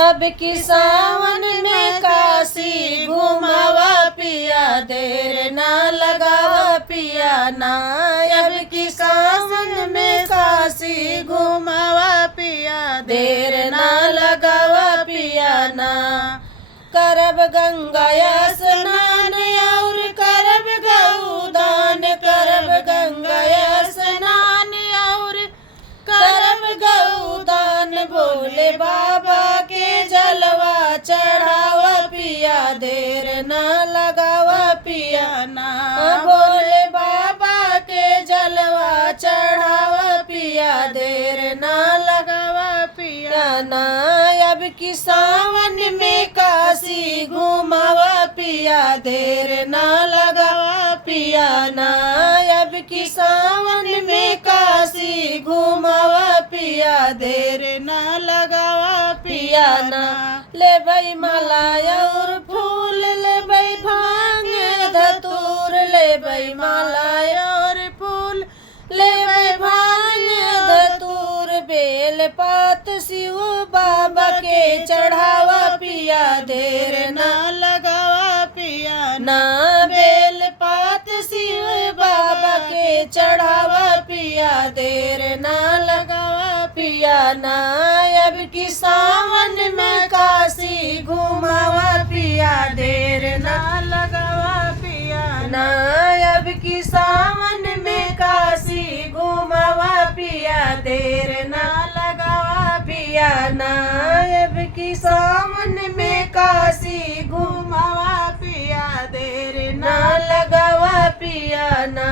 अब की सावन में काशी घुमावा पिया, देर ना लगावा पिया ना। अब की सावन में काशी घुमावा पिया, देर ना लगावा पिया ना। करब गंगा स्नान और करब गौदान, करब गंगा स्नान और करब गौदान। भोले बाबा के जलवा चढ़ावा पिया, देर ना लगावा पिया ना। भोले बाबा के जलवा चढ़ावा पिया, देर ना लगावा पिया ना। अब की सावन में काशी घुमावा पिया, देर ना लगावा पिया ना। अब की सावन में काशी घुमावा पिया, देर ना लगावा पिया ना। ले भाई माला और फूल, ले भाई भांग धतूर, ले भाई माला और फूल, ले भाई भांग धतूर। बेल पात शिव बाबा के चढ़ावा पिया, देर ना लगावा पिया ना। बेल पात शिव बाबा के चढ़ावा पिया, देर ना लगावा पिया ना। अब की सावन में काशी घुमावा पिया, देर ना लगावा पिया ना। अब की सावन में काशी घुमावा पिया, देर ना लगावा पिया ना। अब की सावन में काशी घुमावा पिया, देर ना लगावा पिया ना।